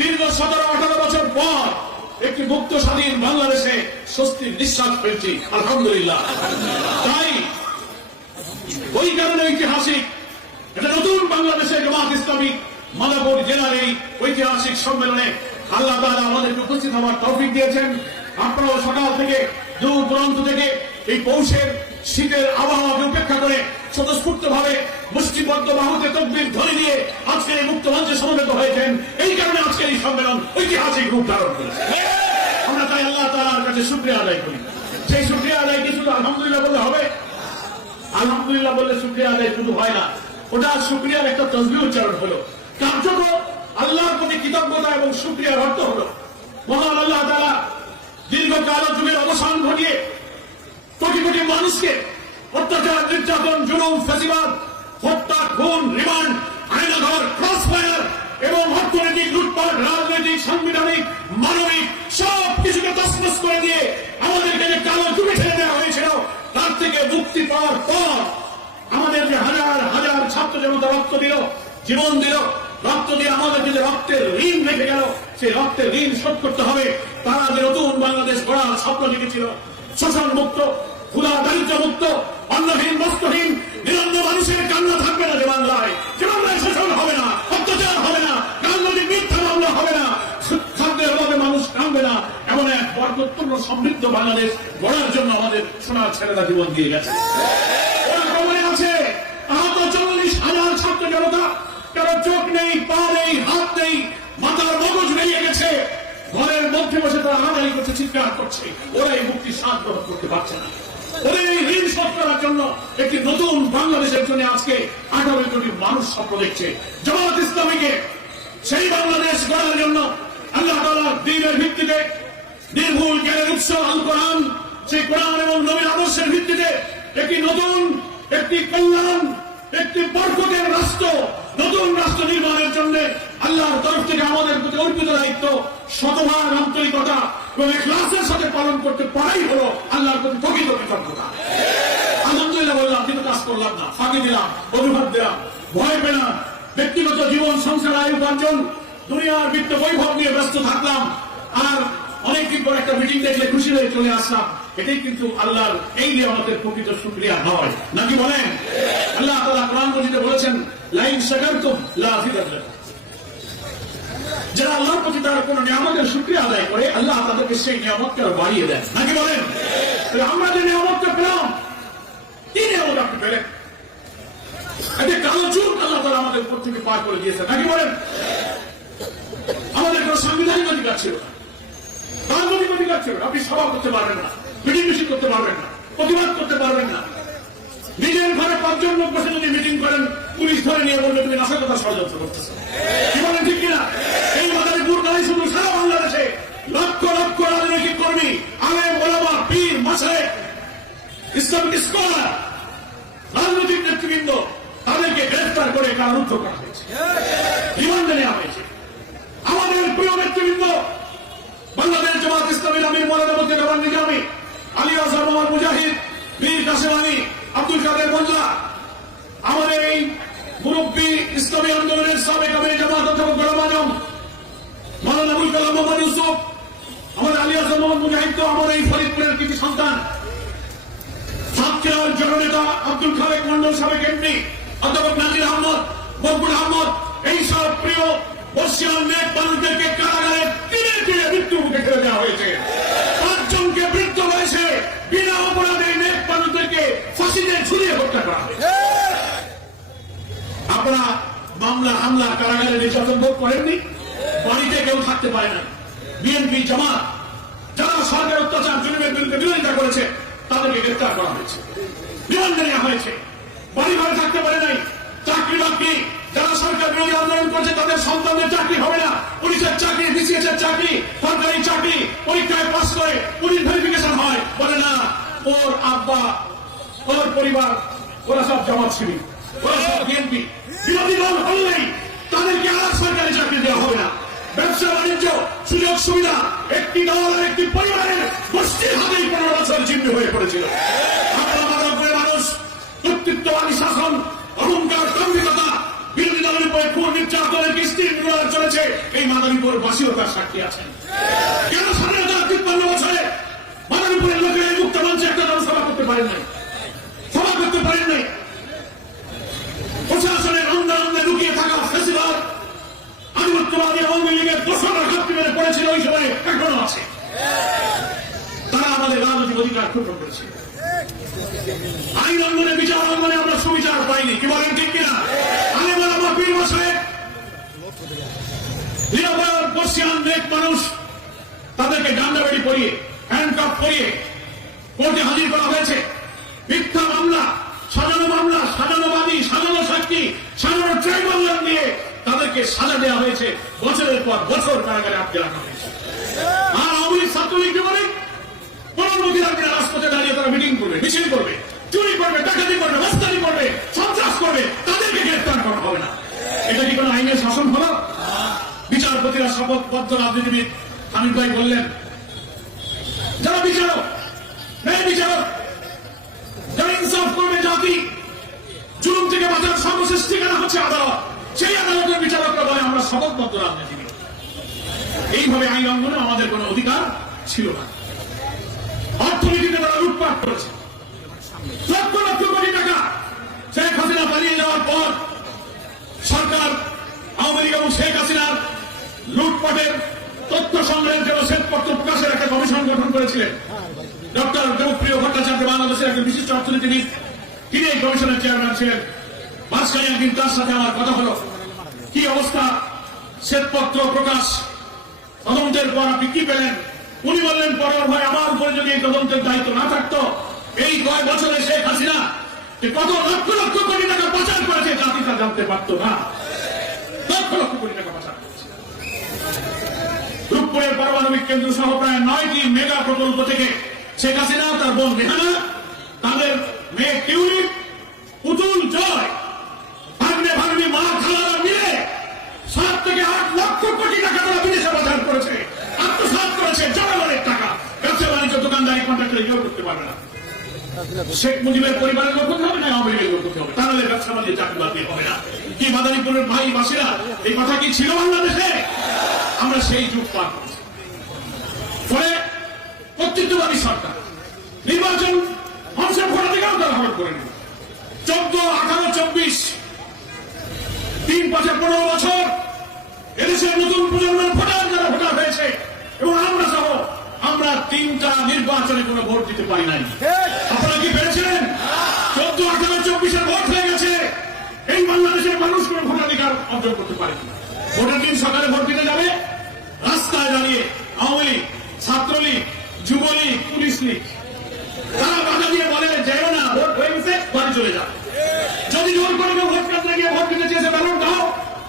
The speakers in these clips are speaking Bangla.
দীর্ঘ সতেরো, আঠারো বছর পর একটি মুক্ত স্বাধীন বাংলাদেশে স্বস্তির নিঃশ্বাস ফেলছি। আলহামদুলিল্লাহ। তাই ওই কারণে ঐতিহাসিক এটা নতুন বাংলাদেশের জামাত ইসলামী মাদাপুর জেলার এই ঐতিহাসিক সম্মেলনে আল্লাহ তাআলা আমাদেরকে উপস্থিত হওয়ার তৌফিক দিয়েছেন। আপনারাও সকাল থেকে দূর দূরান্ত থেকে এই পৌষের শীতের আবহাওয়াকে উপেক্ষা করে স্বতঃস্ফূর্ত ভাবে মুষ্টিবদ্ধ বাহুতে তকবির ধরে নিয়ে আজকের এই মুক্ত মঞ্চে সমবেত হয়েছেন। এই কারণে আজকের এই সম্মেলন ঐতিহাসিক রূপ ধারণ করেছে। আমরা তাই আল্লাহ তাআলার কাছে শুক্রিয়া আদায় করি। সেই শুক্রিয়া আদায় কি শুধু আলহামদুলিল্লাহ বললে হবে? আলহামদুলিল্লাহ বললে শুক্রিয়া আদায় শুধু হয় না। ওটা শুক্রিয়ার একটা তসবি উচ্চারণ হলো। কার্যত আল্লাহর প্রতি কৃতজ্ঞতা এবং শুক্রিয়ার অর্থ হলো, মহান আল্লাহ তারা দীর্ঘ কাল যুগের অবসান ঘটিয়ে কোটি কোটি মানুষকে অত্যাচার, নির্যাতন, জুলুম ফেসিবাদ হত্যা, খুন, রিমান্ড আইনাঘর ক্রস ফায়ার এবং অর্থনৈতিক, লুটপাট, রাজনৈতিক, সাংবিধানিক, মানবিক সব কিছুকে তসমস করে দিয়ে আমাদেরকে যে কালো যুগে ছেড়ে দেওয়া হয়েছিল, তার থেকে মুক্তি পাওয়ার পর আমাদের যে হাজার হাজার ছাত্র জনতা রক্ত দিল, জীবন দিল, রক্ত দিয়ে আমাদের যে রক্তের ঋণ রেখে গেল, সেই রক্তের ঋণ শোধ করতে হবে। তারা যে নতুন বাংলাদেশ গড়ার স্বপ্ন দেখেছিল শোষণ মুক্ত ক্ষুধা দারিদ্র মুক্ত, অন্নহীন বস্ত্রহীন নিরন্ন মানুষের কান্না থাকবে না যে বাংলায় শোষণ হবে না, অত্যাচার হবে না রাজনৈতিক মিথ্যা মামলা হবে না। খাদ্যের চোখ নেই, পা নেই, হাত নেই, মাথার মগজ বেরিয়ে গেছে। ঘরের মধ্যে বসে তারা হানাহানি করছে, চিৎকার করছে। ওরা এই মুক্তির স্বাদ করতে পারছে না। ঋণ শোধ করার জন্য একটি নতুন বাংলাদেশের জন্য আজকে আঠারো কোটি মানুষ স্বপ্ন দেখছে। জামাত ইসলামীকে সেই বাংলাদেশ গড়ার জন্য আল্লাহ তালার দিনের ভিত্তিতে নির্ভুল জ্ঞানের উৎস আল কোরআন, সেই কোরআন এবং নবীন আদর্শের ভিত্তিতে একটি নতুন, একটি কল্যাণ, একটি বরকতের রাষ্ট্র, নতুন রাষ্ট্র নির্মাণের জন্য আল্লাহর তরফ থেকে আমাদের প্রতি অর্পিত দায়িত্ব শতভাগ আন্তরিকতা এবং ক্লাসের সাথে পালন করতে পারাই হলো আল্লাহর প্রতি প্রকৃত কৃতজ্ঞতা। আলহামদুলিল্লাহ বললাম, কিন্তু কাজ করলাম না। ফাঁকি দিলাম, অভিভাব দিলাম। ভয় পেলাম। ব্যক্তিগত জীবন, সংসার, আয়, উপার্জন, দুনিয়ার বৃত্ত বৈভব নিয়ে ব্যস্ত থাকলাম। আর অনেকদিন পর একটা মিটিং দেখলে খুশি হয়ে চলে আসলাম। এটাই কিন্তু আল্লাহর এই নিয়ে আমাদের প্রকৃত শুক্রিয়া নয় নাকি বলেন? আল্লাহ তালা কোরআন মজিদে বলেছেন, লাইন শাকারতুম লা আযীদান্নাকুম যারা আল্লাহর প্রতি তার কোন নিয়ামতের শুক্রিয়া আদায় করে, আল্লাহ তাদেরকে সেই নিয়ামতকে আরও বাড়িয়ে দেন। নাকি বলেন? আমরা যে নিয়ামতটা পেলাম, কি নিয়ামত আপনি পেলেন? একটা কালো আল্লাহ আমাদের উপর থেকে পার করে দিয়েছে নাকি বলেন? আমাদের কোনো সাংবিধানিক অধিকার ছিল না। অধিকার ছিল আপনি সভা করতে পারবেন না। মিটিং করতে পারবেন না। প্রতিবাদ করতে পারবেন না। নিজের ঘরে পাঁচজন লোক বসে যদি মিটিং করেন, পুলিশ ধরে নিয়ে বলবে, তুমি নাশকতা ষড়যন্ত্র করতেছো। কি বলেন, ঠিক কিনা? এই মাদারীপুর নয় শুধু সারা বাংলাদেশে লক্ষ লক্ষ রাজনৈতিক কর্মী, আলেম, ওলামা, পীর মাসায় ইসলামিক স্কলার, রাজনৈতিক নেতৃবৃন্দ, তাদেরকে গ্রেফতার করে কারারুদ্ধ করা হয়েছে। রিমান্ডে নেওয়া হয়েছে। আমাদের প্রিয় নেতৃবৃন্দ, বাংলাদেশ জামাত ইসলামীর আমির মৌলানা নিজামী আলী আজহার মুজাহিদ, বীর কাসেম আলী আব্দুল কাদের মোল্লা আমাদের এই মুরব্বী ইসলামী আন্দোলনের সাবেক আমির জামাত অধ্যাপক গোলাম আজম আবুল কালাম মোহাম্মদ ইউসুফ, আমাদের আলী আজহার মোহাম্মদ মুজাহিদ তো আমার এই ফরিদপুরের কিছু সন্তান। ছাত্রের জননেতা আব্দুল খালেক মন্ডল সাবেক এমপি, অধ্যাপক নাজির আহমদ, মকবুল আহমদ এইসব প্রিয় বর্ষিয়ান নেক মানুষদেরকে কারাগারে তীরে তীরে মৃত্যু মুখে ঠেলে দেওয়া হয়েছে। পাঁচজনকে বয়সে বিনা অপরাধে নেক মানুষদেরকে ফাঁসিতে ঝুলিয়ে হত্যা করা হয়েছে। আপনারা মামলা, হামলা, কারাগারে নির্যাতন ভোগ করেননি? বাড়িতে কেউ থাকতে পারে না। বিএনপি জামাত, যারা সরকার অত্যাচার, জুলুমের বিরুদ্ধে বিরোধিতা করেছে, তাদেরকে গ্রেফতার করা হয়েছে। রিমান্ডে নেওয়া হয়েছে। বাড়ি ঘরে থাকতে পারে নাই। চাকরি বাকরি যারা সরকার বিরোধী আন্দোলন করছে, তাদের সন্তানদের চাকরি হবে না। পুলিশের চাকরি বিসিএস এর চাকরি, সরকারি চাকরি, পরীক্ষায় পাস করে পুলিশ ভেরিফিকেশন হয়। বলে না, ওর আব্বা, ওর পরিবার, ওরা সব জামাত শিবির, ওরা সব বিএনপি। বিরোধী দল হলেই তাদেরকে আর সরকারি চাকরি দেওয়া হবে না। ব্যবসা, বাণিজ্য, সুযোগ, সুবিধা, একটি দল আর একটি পরিবারের গোষ্ঠীর হাতেই পনেরো বছর চিহ্ন হয়ে পড়েছিল। চলেছে এই মাদারীপুর বাসীও তার সাক্ষী আছেন। কেন স্বাধীনতার তিপ্পান্ন বছরে মাদারীপুরের লোকের এই মুক্ত মঞ্চে একটা জনসভা করতে পারেন নাই? সভা করতে পারেন নাই? প্রশাসনের অন্দরে লুকিয়ে থাকা আওয়ামী লীগের মেরে পড়েছিল ওই সময় এখনও আছে। তারা আমাদের রাজনৈতিক অধিকার করেছে। আইন অঙ্গনে বিচার অঙ্গনে আমরা সুবিচার পাইনি, কি বলেন? পরিয়ে হ্যান্ডকাপ পরিয়ে কোর্টে হাজির করা হয়েছে। মিথ্যা মামলা, সাজানো মামলা, সাজানো বাদী, সাজানো সাক্ষী, সাজানো ট্রাইব্যুনাল দিয়ে তাদেরকে সাজা দেওয়া হয়েছে। বছরের পর বছর কারাগারে আটকে রাখা হয়েছে। আর আওয়ামী লীগ ছাত্রলীগকে বলে? প্রধানমন্ত্রী রাখবে রাজপথে দাঁড়িয়ে তারা মিটিং করবে, মিছিল করবে, চুরি করবে, ডাকাতি করবে মাস্তানি করবে, সন্ত্রাস করবে, তাদেরকে গ্রেফতার করা হবে না। এটা কি কোনো আইনের শাসন হলো? বিচারপতিরা শপথবদ্ধ রাজনীতিবিদ হামিদ ভাই বললেন যারা বিচারক, ন্যায় বিচারক, যারা ইনসাফ করবে জাতি, জুলুম থেকে বাঁচার সর্বশেষ ঠিকানা হচ্ছে আদালত। সেই আদালতের বিচারকরা বলে, আমরা শপথবদ্ধ রাজনীতিবিদ এইভাবে আইন অঙ্গনে আমাদের কোনো অধিকার ছিল না। অর্থনীতিতে তারা লুটপাট করেছে। লক্ষ লক্ষ কোটি টাকা শেখ হাসিনা পালিয়ে যাওয়ার পর সরকার, আওয়ামী লীগ এবং শেখ হাসিনার লুটপাটের তথ্য সংগ্রহের জন্য শ্বেতপত্র প্রকাশের একটা কমিশন গঠন করেছিলেন। ডক্টর দেবপ্রিয় ভট্টাচার্য বাংলাদেশের একজন বিশিষ্ট অর্থনীতিবিদ। তিনি এই কমিশনের চেয়ারম্যান ছিলেন। মাঝখানে একদিন তার সাথে আমার কথা হলো। কি অবস্থা? শ্বেতপত্র প্রকাশ। তদন্তের পর আপনি কি পেলেন? উনি বললেন, পরের ভাই আমার উপরে যদি এই তদন্তের দায়িত্ব না থাকতো, এই কয় বছরে শেখ হাসিনা কত লক্ষ লক্ষ কোটি টাকা পাচার করেছে জাতি তা জানতে পারতো না লক্ষ লক্ষ কোটি টাকা পাচার করেছে পারমাণবিক কেন্দ্র সহ প্রায় নয়টি মেগা প্রকল্প থেকে শেখ হাসিনা, তার বোন রেহানা, তাদের মেয়ে টিউলিপ, পুতুল জয়, ভাগ্নে ভাগ্নে মা খালারা মিলে সাত থেকে আট লক্ষ কোটি টাকা তারা বিদেশে পাচার করেছে। আত্মসাৎ করেছে জনগণের টাকা। ব্যবসা বাণিজ্য দোকানদারি কন্ট্রাক্টর কেউ করতে পারবে না। শেখ মুজিবের পরিবারের লোক হবে না, আওয়ামী লীগের লোক হবে? তাহলে ব্যবসা বাণিজ্য চাকরি বাতিল হবে না। কি মাদারীপুরের ভাই বাসীরা এই কথা কি ছিল বাংলাদেশে? আমরা সেই যুগ পার করছি। ফলে কর্তৃত্ববাদী সরকার নির্বাচন মানুষের ভোটাধিকারও তারা হরণ করে নিল চোদ্দ, আঠারো, চব্বিশ, তিন, পাঁচে পনেরো বছর এদেশের নতুন প্রজন্মের ভোটার যারা ভোটার হয়েছে এবং আমরা সহ আমরা তিনটা নির্বাচনে কোনো ভোট দিতে পারি নাই। আপনারা কি পেরেছিলেন? চোদ্দ, আঠারো, চব্বিশের ভোট হয়ে গেছে। এই বাংলাদেশের মানুষ কোনো ভোটাধিকার অর্জন করতে পারে ভোটের দিন সকালে ভোট দিতে যাবে, রাস্তায় দাঁড়িয়ে আওয়ামী লীগ ছাত্রলীগ, যুবলীগ পুলিশ লীগ তারা বাধা দিয়ে বলে, যাইও না, ভোট হয়ে গেছে, বাড়ি চলে যাও। যদি জোর করে কেউ ভোট কেন্দ্রে গিয়ে ভোট দিতে চেয়েছে ব্যালট দাও।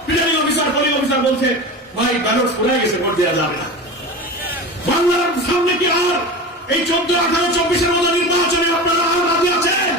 প্রিটারিং অফিসার পোলিং অফিসার বলছে, ভাই ব্যালট ফুরে গেছে, ভোট দেওয়া যাবে না। বাংলার সামনে কি আর এই চোদ্দ, আঠারো, চব্বিশের মতো নির্বাচনে আপনারা আর রাজি আছেন?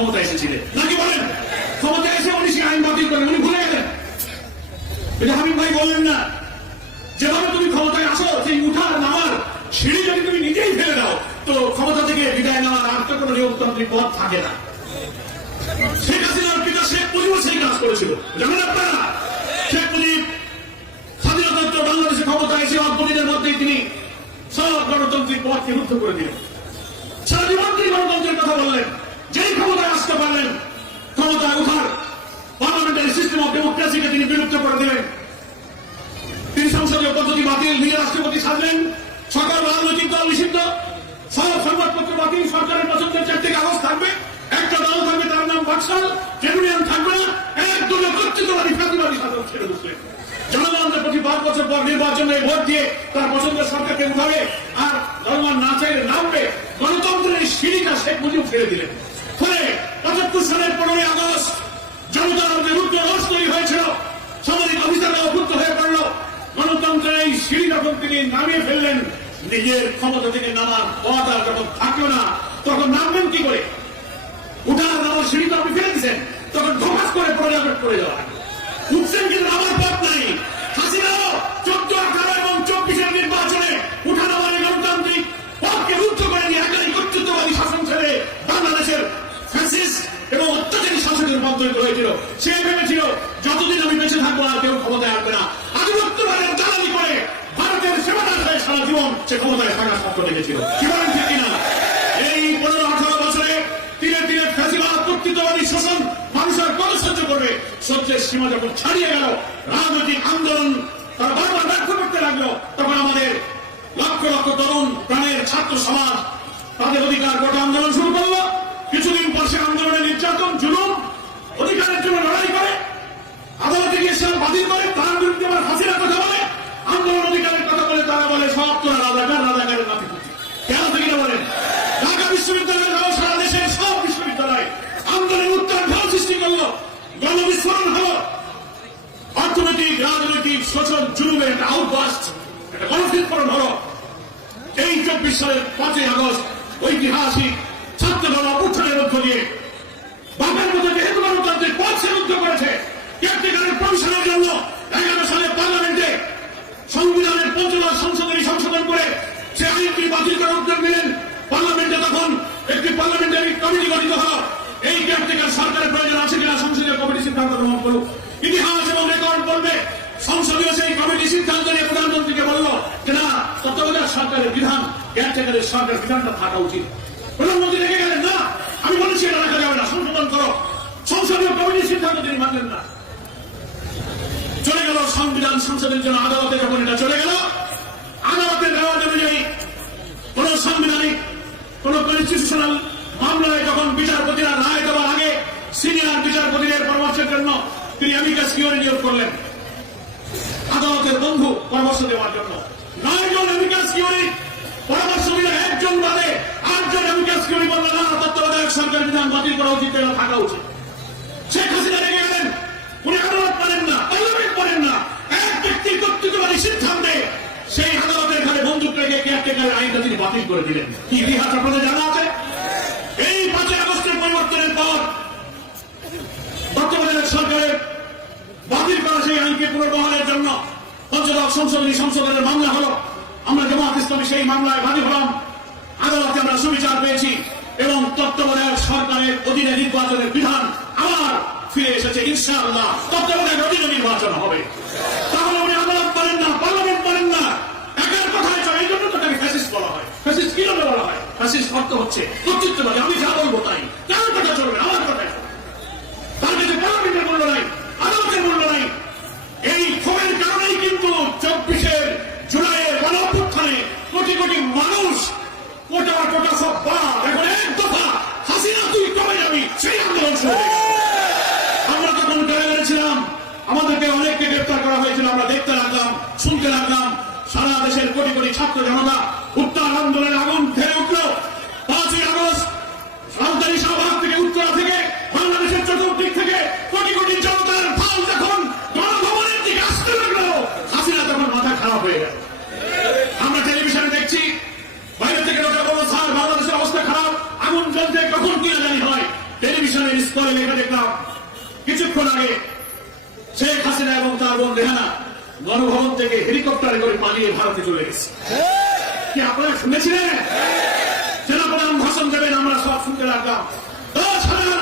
ক্ষমতা এসেছিলে। নাকি বলেন? ক্ষমতা এসে উনি সে আইন বাতিল করেন, উনি ভুলে গেলেন। এটা হাবিব ভাই বললেন না। যেভাবে তুমি ক্ষমতায় আসো, সেই উঠার নামার সিঁড়ি যদি তুমি নিজেই ফেলে দাও, তো ক্ষমতা থেকে বিদায় নেওয়ার আর তো কোনো নিয়মতান্ত্রিক পথ থাকে না। শেখ হাসিনার পিতা শেখ সেই কাজ করেছিল। জানেন আপনারা? শেখ মুজিব স্বাধীনতা বাংলাদেশে ক্ষমতা এসে অল্প দিনের মধ্যেই তিনি সব গণতান্ত্রিক পথকে রুদ্ধ করে দিলেন। সারা জীবন তিনি গণতন্ত্রের কথা বললেন। যেই ক্ষমতায় আসতে পারলেন, ক্ষমতায় উঠার পার্লামেন্টারি সিস্টেম অফ ডেমোক্রেসিকে তিনি বিলুপ্ত করে দিলেন। তিনি সংসদীয় পদ্ধতি বাতিল নিজে রাষ্ট্রপতি সাজলেন সরকার রাজনৈতিক দল নিষিদ্ধ। সব সংবাদপত্র বাতিল, সরকারের পছন্দের চারটি কাগজ থাকবে। একটা দল থাকবে তার নাম বাকশাল ট্রেডুনিয়ান থাকবে না। এক দলে কর্তৃত্ববাদী ফাঁকিবাদী শাসক ছেড়ে বসলেন জনগণের প্রতি পাঁচ বছর পর নির্বাচনে ভোট দিয়ে তার পছন্দের সরকারকে উঠাবে। আর জনগণ না চাইলে নামবে। গণতন্ত্রের সিঁড়িটা শেখ মুজিব ছেড়ে দিলেন। ফলে পঁচাত্তর সালের পনেরোই আগস্ট জনতার বিরুদ্ধে রস তৈরি হয়েছিল। সামরিক অফিসার গণতন্ত্রের এই সিঁড়ি যখন তিনি নামিয়ে ফেললেন, নিজের ক্ষমতা থেকে নামার পথ আর যখন থাকল না, তখন নামবেন কি করে? উঠার নামার সিঁড়ি তো আপনি ফেলে দিচ্ছেন তখন ঢোকাস করে পড়ে যাবে পড়ে যাওয়া সে ক্ষমতায় থাকার স্বপ্ন দেখেছিল কি বলেন ঠিক কিনা? এই পনেরো, আঠারো বছরে তীরে তীরে ফেসিবাদ কর্তৃত্ববাদী শোষণ মানুষের কত সহ্য করবে। সহ্যের সীমা যখন ছাড়িয়ে গেল, রাজনৈতিক আন্দোলন তারা বারবার ব্যর্থ করতে লাগল। তখন আমাদের লক্ষ লক্ষ তরুণ পার্লামেন্টারি কমিটি এই কেয়ারটেকার সরকারের প্রয়োজন আছে কিনা সংসদীয় কমিটি সিদ্ধান্ত গ্রহণ করুক। ইতিহাস এবং রেকর্ড বলবে, সংসদীয় সেই কমিটি সিদ্ধান্ত নিয়ে প্রধানমন্ত্রীকে বলল, যে না, তত্ত্বাবধায়ক সরকারের বিধান কেয়ারটেকারের সরকার বিধানটা থাকা উচিত। প্রধানমন্ত্রী রেখে গেলেন, না, আমি বলেছি এটা রাখা যাবে না, সংশোধন করো। সংসদীয় কমিটির সিদ্ধান্ত তিনি মানলেন না। চলে গেল সংবিধান সংসদের জন্য আদালতে যখন এটা চলে গেল। আদালতের রেওয়াজ অনুযায়ী কোন সাংবিধানিক, কোন কনস্টিটিউশনাল মামলায় যখন বিচারপতিরা রায় দেওয়ার আগে সিনিয়র বিচারপতিদের পরামর্শের জন্য তিনি অ্যামিকাস কিউরি নিয়োগ করলেন। আদালতের বন্ধু পরামর্শ দেওয়ার জন্য। নয় জন অ্যামিকাস কিউরি পরামর্শ দিলে একজন বাদে আটজন অ্যামিকাস কিউরি বললেন তত্ত্বাবধায়ক সরকার বিধান বাতিল করা উচিত এটা থাকা উচিত। শেখ হাসিনা রেগে গেলেন। উনি আদালত পারেন না, পার্লামেন্ট পারেন না। এক ব্যক্তির কর্তৃত্ববাদী সিদ্ধান্তে সেই আদালতের ঘরে বন্দুক রেখে কেয়ারটেকারের আইনটা তিনি বাতিল করে দিলেন। কি ইতিহাস আপনাদের জানা আছে? সরকারের বাতিল করা সেই আইনকে পুনর্বহালের জন্য পঞ্চদশ সংশোধনী সংশোধনের মামলা হলো। আমরা জামাত ইসলামী সেই মামলায় বাদী হলাম। আদালতে আমরা সুবিচার পেয়েছি এবং তত্ত্বাবধায়ক সরকারের অধীনে নির্বাচনের বিধান আবার ফিরে এসেছে, ইনশাআল্লাহ। তত্ত্বাবধায়ক অধীনে নির্বাচন হবে। তাহলে উনি আদালত পারেন না, পার্লামেন্ট পারেন না। একের কথায় চলে, এই জন্য তো তাকে ফ্যাসিস্ট বলা হয়। ফ্যাসিস্ট কি জন্য বলা হয়? ফ্যাসিস্ট অর্থ হচ্ছে কর্তৃত্ববাদী। আমি যা বলব তাই। লেখা দেখলাম। কিছুক্ষণ আগে শেখ হাসিনা এবং তার বোন রেহানা গণভবন থেকে হেলিকপ্টারে করে পালিয়ে ভারতে চলে গেছে। কি আপনারা শুনেছিলেন? সেনাপ্রধান ভাষণ দেবেন, আমরা সব শুনতে লাগলাম। দশ হাজার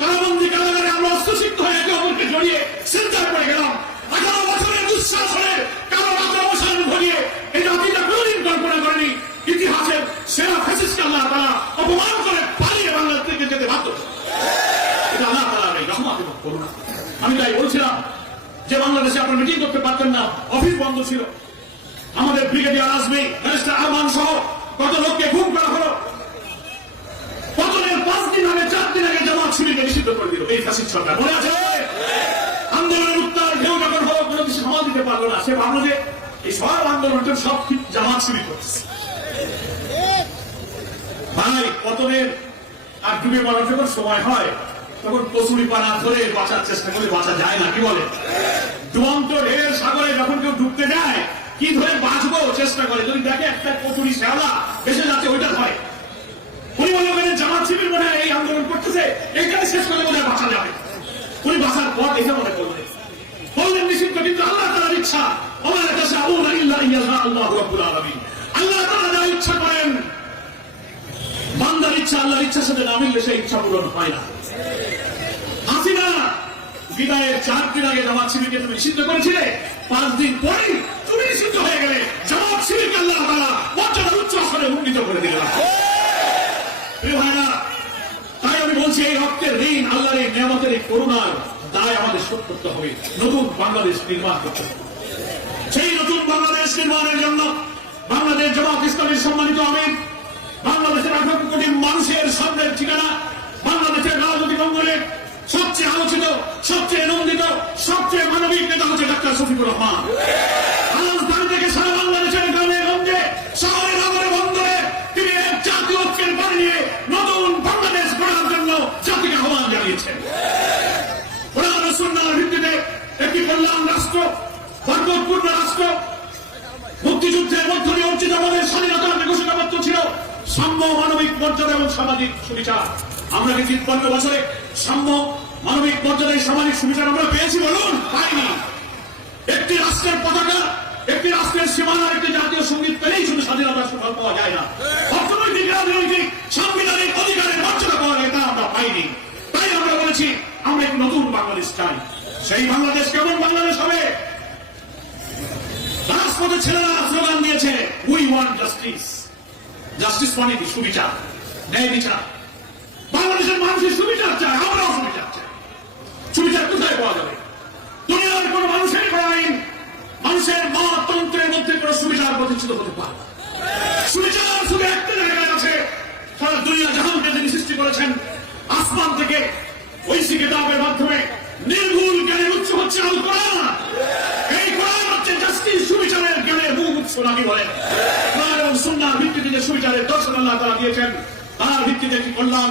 কারাবন্দি কারাগারে আমরা অস্ত্রসিদ্ধ হয়ে একে অপরকে জড়িয়ে সেন্টার করে গেলাম। আঠারো বছরের দুঃশাসনের কারও অবসান ঘটিয়ে এই জাতিটা কোনদিন কল্পনা করেনি। ইতিহাসের সেরা ফ্যাসিস্ট আল্লাহ তারা অপমান করে পালিয়ে বাংলাদেশ থেকে যেতে বাধ্য। আমি তাই বলছিলাম যে বাংলাদেশে আপনার মিটিং করতে পারতেন না অফিস বন্ধ ছিল আমাদের ব্রিগেডিয়ার আজমি ব্যারিস্টার সহ কত লোককে খুন করা হলো পতনের পাঁচ দিন আগে চার দিন আগে জামাত শিবিরকে নিষিদ্ধ করে দিল এই ফাঁসির সরকার মনে আছে আন্দোলনের উত্তর ঢেউ যখন হলো কোনো কিছু দিতে পারল না সে ভাবলো যে এই সব আন্দোলনটা সব জামাত শিবির করতেছে ভাই, পতনের আর ডুবে মরার যখন সময় হয় তখন কচুরি পানা ধরে বাঁচার চেষ্টা করে বাঁচা যায় না, কি বলে? ডুবন্ত ঢের সাগরে যখন কেউ ডুবতে যায়, কি ধরে বাঁচবো চেষ্টা করে? যদি দেখে একটা কচুরি শেওলা বেঁচে যাচ্ছে, ওইটা ধরে। উনি মনে করেন জামাত শিবির মনে এই আন্দোলন করতেছে, এইখানে শেষ করে মনে বাঁচা যাবে। উনি বাঁচার পর দেখে মনে করলেন। বললেন, নিষিদ্ধ, কিন্তু আল্লাহ তালার ইচ্ছা। আমার কাছে ইয়াল্লাহ আল্লাহ রাব্বুল আল্লাহ তাআলা যা ইচ্ছা করেন, বান্দার ইচ্ছা, আল্লাহর ইচ্ছার সাথে না মিললে সেই ইচ্ছা পূরণ হয় না। হাসিনা বিদায়ের চার দিন আগে জামাত শিবিরকে তুমি নিষিদ্ধ করেছিলে। পাঁচ দিন পরেই তুমি নিষিদ্ধ হয়ে গেলে। জামাত শিবিরকে আল্লাহ তাআলা মর্যাদা উচ্চ আসনে উন্নীত করে দিলেন। তাই আমি বলছি, এই রক্তের ঋণ, আল্লাহর এই নিয়ামতের এই করুণার দায় আমাদের শোধ করতে হবে। নতুন বাংলাদেশ নির্মাণ করতে হবে। সেই নতুন বাংলাদেশ নির্মাণের জন্য বাংলাদেশ জমাত ইসলামের সম্মানিত আমির, বাংলাদেশের আঠারো কোটি মানুষের সামনের ঠিকানা বাংলাদেশের রাজনৈতিক অঙ্গনে সবচেয়ে আলোচিত, সবচেয়ে নন্দিত, সবচেয়ে মানবিক নেতা হচ্ছে ডাক্তার শফিকুর রহমান। রাষ্ট্র মুক্তিযুদ্ধের মধ্য ছিল সাম্য মানবিক মর্যাদা এবং সামাজিক সুবিচার। আমরা কি তিপ্পান্ন বছরে সাম্য মানবিক মর্যাদা এই সামাজিক সুবিচার আমরা পেয়েছি বলুন? পাইনি একটি রাষ্ট্রের পতাকা, একটি রাষ্ট্রের সীমানার একটি জাতীয় সংগীত পেলেই শুধু স্বাধীনতার সুফল পাওয়া যায় না। অর্থনৈতিক, রাজনৈতিক, সাংবিধানিক অধিকারের মর্যাদা পাওয়া যায় তা আমরা পাইনি। তাই আমরা বলেছি, আমরা একটি নতুন বাংলাদেশ চাই। সেই বাংলাদেশ কেমন বাংলাদেশ হবে? রাজপথে ছেলেরা স্লোগান দিয়েছে উই ওয়ান্ট জাস্টিস জাস্টিস মানে সুবিচার, ন্যায় বিচার। বাংলাদেশের মানুষের সুবিচার চায়, আমরাও সুবিচার চাই। সুবিচার কোথায় পাওয়া যাবে? দুনিয়ার কোন মানুষের কোন আইন, মানুষের মতন্ত্রের মধ্যে কোন সুবিচার প্রতিষ্ঠিত হতে পারে সুবিচার শুধু একটা জায়গায় আছে, সারা দুনিয়া জাহানকে তিনি সৃষ্টি করেছেন, আসমান থেকে ঐশী কিতাবের মাধ্যমে নির্ভুল জ্ঞানের উৎস হচ্ছে আল কোরআন। এই কোরআন হচ্ছে জাস্টিস সুবিচারের জ্ঞানের মূল উৎস, নাকি বলেন? কোরআন এবং সুন্নাহর ভিত্তিতে যে সুবিচারের দর্শন আল্লাহ তারা দিয়েছেন, তার ভিত্তিতে একটি কল্যাণ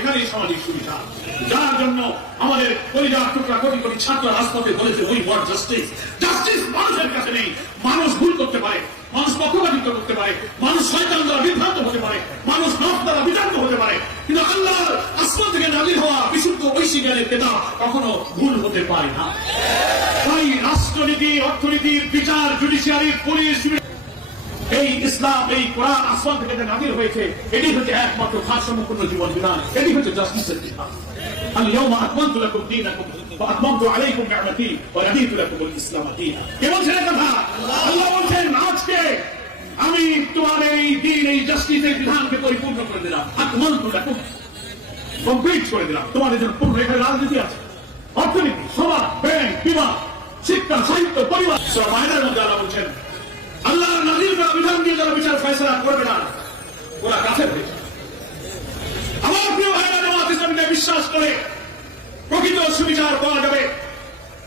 এখানেই সামাজিক সুবিচার যার জন্য আমাদের পরিবার টুকরা কোটি কোটি ছাত্র রাজপথে বলেছে ওই ওয়ার্ড জাস্টিস। জাস্টিস মানুষের কাছে নেই। মানুষ ভুল করতে পারে। মানুষ পক্ষপাতিত্ব করতে পারে। মানুষ শয়তান দ্বারা বিভ্রান্ত হতে পারে। মানুষ নখ দ্বারা বিতান্ত হতে পারে। কিন্তু আল্লাহর আসমান থেকে নাজির হওয়া বিশুদ্ধ ঐশী জ্ঞানের কেতাব কখনো ভুল হতে পারে না। তাই রাষ্ট্রনীতি, অর্থনীতি, বিচার জুডিশিয়ারি পুলিশ এই ইসলাম এই কোরআন আসমান থেকে যে নাজির হয়েছে এটি হচ্ছে একমাত্র ভারসাম্যপূর্ণ জীবন বিধান এটি হচ্ছে জাস্টিসের বিধান اليوم أكملت لكم دينكم وأتممت عليكم نعمتي ورضيت لكم الإسلام دينا কে বলছেন এই কথা আল্লাহ বলছেন আজকে আমি তোমার এই দিন এই জাস্টিস এই বিধানকে পরিপূর্ণ করে দিলাম আকমলতু লাকুম কমপ্লিট করে দিলাম তোমাদের জন্য পূর্ণ এখানে রাজনীতি আছে অর্থনীতি সমাজ ব্যাংক বিমা শিক্ষা সাহিত্য পরিবার সব মায়েদের মধ্যে আল্লাহ বলছেন আল্লাহ করা বিধান দিয়ে যারা বিচার ফয়সলা করবে না, ওরা কাছে আমার প্রিয় ভাইরা, জামাত ইসলামীকে বিশ্বাস করে প্রকৃত সুবিচার পাওয়া যাবে।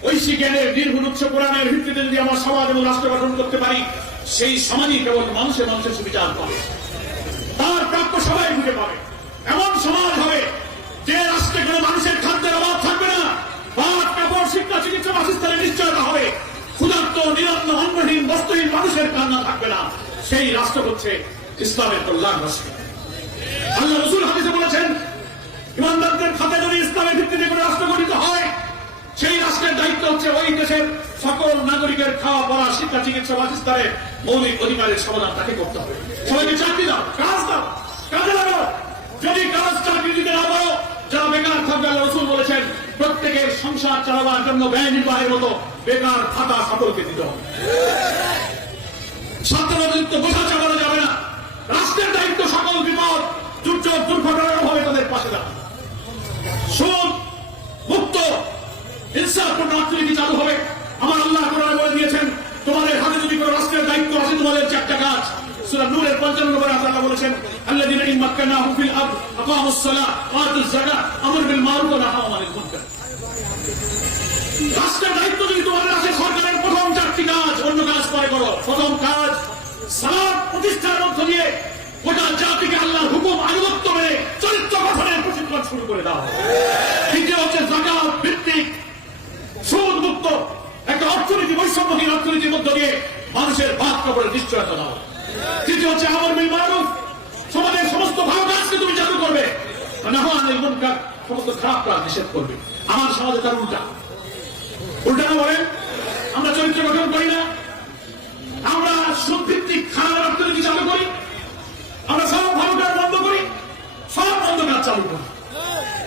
ঐশী জ্ঞানের নির্ভুল উচ্চ কোরআনের ভিত্তিতে যদি আমার সমাজ এবং রাষ্ট্র গঠন করতে পারি, সেই সমাজই কেবল মানুষের মানুষের সুবিচার পাবে। তার প্রাপ্য সবাই বুঝে পাবে। এমন সমাজ হবে যে রাষ্ট্রে কোনো মানুষের খাদ্যের অভাব থাকবে না। ভাত, কাপড়, শিক্ষা, চিকিৎসা বাসস্থানের নিশ্চয়তা হবে। ক্ষুধার্ত, নিরন্ন বস্তুহীন মানুষের কান্না থাকবে না। সেই রাষ্ট্র হচ্ছে ইসলামের কল্যাণ রাষ্ট্র। আল্লাহ রসুল হাদিসে বলেছেন, ইমানদারদের খাতে যদি ইসলামের ভিত্তিতে করে রাষ্ট্র গঠিত হয়, সেই রাষ্ট্রের দায়িত্ব হচ্ছে ওই দেশের সকল নাগরিকের খাওয়া, পড়া, শিক্ষা, চিকিৎসা বাসস্থানের মৌলিক অধিকারের সমাধান তাকে করতে হবে। সবাইকে চাকরি দাও, কাজ দাও, কাজে লাগাও। যদি কাজ চাকরি দিতে না পারো, যারা বেকার থাকবে, আল্লাহ রসুল বলেছেন প্রত্যেকের সংসার চালাবার জন্য ব্যয় নির্বাহের মতো বেকার ভাতা সকলকে দিতে হবে। চালানো যাবে না। রাষ্ট্রের দায়িত্ব সকল বিপদ, দুর্যোগ, দুর্ঘটনার অভাবে তাদের পাশে সুদ মুক্ত ইনসাফপূর্ণ অর্থনীতি চালু হবে। আমার আল্লাহ কোরআনে বলে দিয়েছেন, তোমাদের হাতে যদি কোনো রাষ্ট্রের দায়িত্ব আছে তোমাদের চারটা কাজ সূরা নূরের 55 নম্বর আয়াতে আল্লাহ বলেছেন, আল্লাযীনা ইন মাক্কানাহুম ফিল আরদ আকামুস সালাহ আতুজ যাকাত, আমর বিল মারুফ ওয়া নাহাউ আনিল মুনকার. রাষ্ট্রের দায়িত্ব যদি তোমাদের আছে, সরকারের প্রথম চারটি কাজ, অন্য কাজ পরে করো। প্রথম কাজ সালাদ প্রতিষ্ঠার মধ্য দিয়ে গোটা জাতিকে আল্লাহর হুকুম আনুগত্য মেনে চরিত্র গঠনের প্রশিক্ষণ শুরু করে দাও। দ্বিতীয় হচ্ছে জাকাত ভিত্তিক সুদ মুক্ত। একটা অর্থনীতি, বৈষম্যহীন অর্থনীতির মধ্য দিয়ে মানুষের ভাত কাপড়ের নিশ্চয়তা দাও। তৃতীয় হচ্ছে আমার মিল মারুফ সমাজের সমস্ত ভালো কাজকে তুমি চালু করবে। না হয় মুনকার সমস্ত খারাপ কাজ নিষেধ করবে। আমার সমাজে তার উল্টা। উল্টা না বলেন, আমরা চরিত্র গঠন করি না। আমরা সুভিত্তিক খারাপ অর্থনীতি চালু করি। আমরা সব ভালো কাজ বন্ধ করি। সব বন্ধ কাজ চালু করি।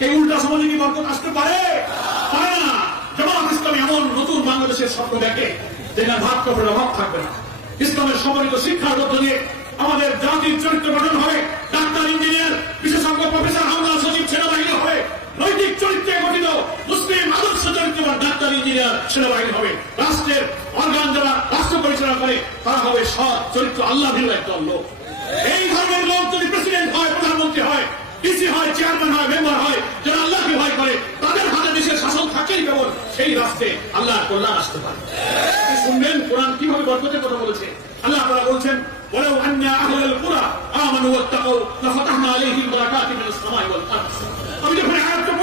এই উল্টা সমাজে কি বরকত আসতে পারে? পারে না। জামাত ইসলামী এমন নতুন বাংলাদেশের স্বপ্ন দেখে, যেখানে ভাত কাপড়ের অভাব থাকবে না। ইসলামের সমন্বিত শিক্ষার মধ্য দিয়ে আমাদের জাতির চরিত্র গঠন হবে। ডাক্তার, ইঞ্জিনিয়ার, বিশেষজ্ঞ, প্রফেসর, হামলা, সচিব, সেনাবাহিনী হবে। নৈতিক চরিত্রে গঠিত মুসলিম আদর্শ চরিত্রবান ডাক্তার, ইঞ্জিনিয়ার, সেনাবাহিনী হবে। রাষ্ট্রের অর্গান যারা রাষ্ট্র পরিচালনা করে, তারা হবে সৎ চরিত্র, আল্লাহ ভিন্ন একদল লোক। এই ধরনের লোক যদি প্রেসিডেন্ট হয়, প্রধানমন্ত্রী হয়, ডিসি হয় চেয়ারম্যান হয় মেম্বার হয়, যারা আল্লাহকে ভয় করে তাদের হাতে দেশের শাসন থাকেই কেবল সেই রাষ্ট্রে আল্লাহ কল্যাণ আসতে পারে আপনি শুনবেন কোরআন কিভাবে বরকতের কথা বলেছে আল্লাহ তারা বলছেন ولو أن أهل القرى آمنوا واتقوا لفتحنا عليهم بركات من السماء والأرض আমি যখন আয়াতটা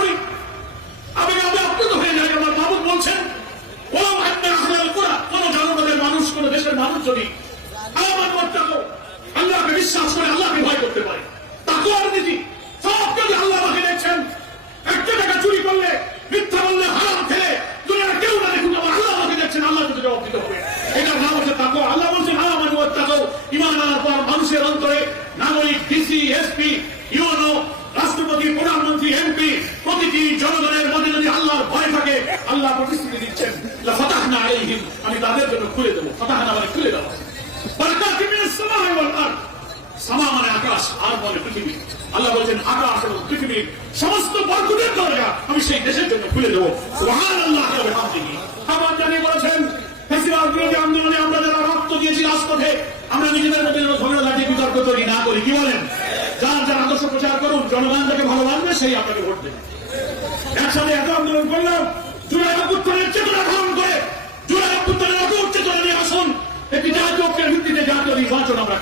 নির্বাচন আমরা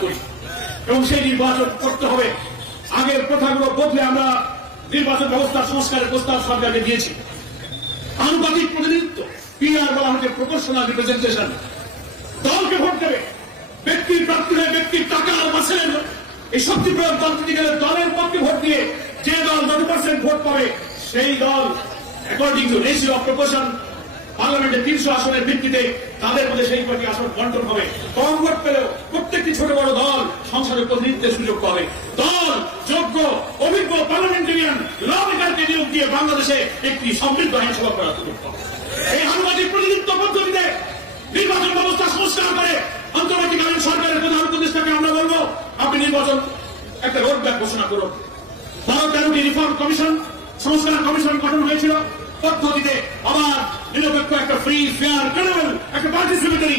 এবং সেই নির্বাচন করতে হবে আগের প্রথাগুলো বদলে আমরা নির্বাচন ব্যবস্থা সংস্কারের প্রস্তাব সরকারকে দিয়েছি। আনুপাতিক প্রতিনিধিত্ব পিআর বলা হচ্ছে প্রপোর্শনাল রিপ্রেজেন্টেশন দলকে ভোট দেবে। ব্যক্তির প্রার্থী হয়ে ব্যক্তির টাকা আর মাসের এই শক্তি প্রয়োগ তন্ত্রটি গেলে দলের পক্ষে ভোট দিয়ে যে দল যত পার্সেন্ট ভোট পাবে, সেই দল according to ratio of proportion পার্লামেন্টে তিনশো আসনের ভিত্তিতে তাদের মধ্যে সেই কটি আসন বন্টন হবে। কম ভোট পেলেও প্রত্যেকটি ছোট বড় দল সংসদে প্রতিনিধিত্বের সুযোগ পাবে। দল যোগ্য, অভিজ্ঞ পার্লামেন্টেরিয়ান লবিকারকে নিয়োগ দিয়ে বাংলাদেশে একটি সমৃদ্ধ আইনসভা সুযোগ পাবে। এই আনুমাতিক প্রতিনিধিত্ব পদ্ধতিতে নির্বাচন ব্যবস্থা সংস্কার করে অন্তর্বর্তীকালীন সরকারের প্রধান উপদেষ্টাকে আমরা বলব, আপনি নির্বাচন একটা রোডম্যাপ ঘোষণা করুন। বারো রিফর্ম কমিশন সংস্কার কমিশন গঠন হয়েছিল। পদ্ধতিতে আবার নিরপেক্ষ একটা ফ্রি ফেয়ার ক্রেডিবল একটা পার্টিসিপেটরি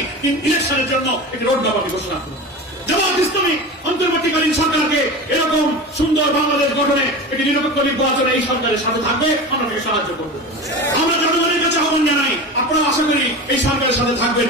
ইলেকশনের জন্য একটি রোডম্যাপ আপনি ঘোষণা করুন। জামাত ইসলামী অন্তর্বর্তীকালীন সরকারকে এরকম সুন্দর বাংলাদেশ গঠনে একটি নিরপেক্ষ নির্বাচনে এই সরকারের সাথে থাকবে, আমরা সাহায্য করবে। আমরা জনগণের কাছে আহ্বান জানাই, আপনারা আশা করি এই সরকারের সাথে থাকবেন।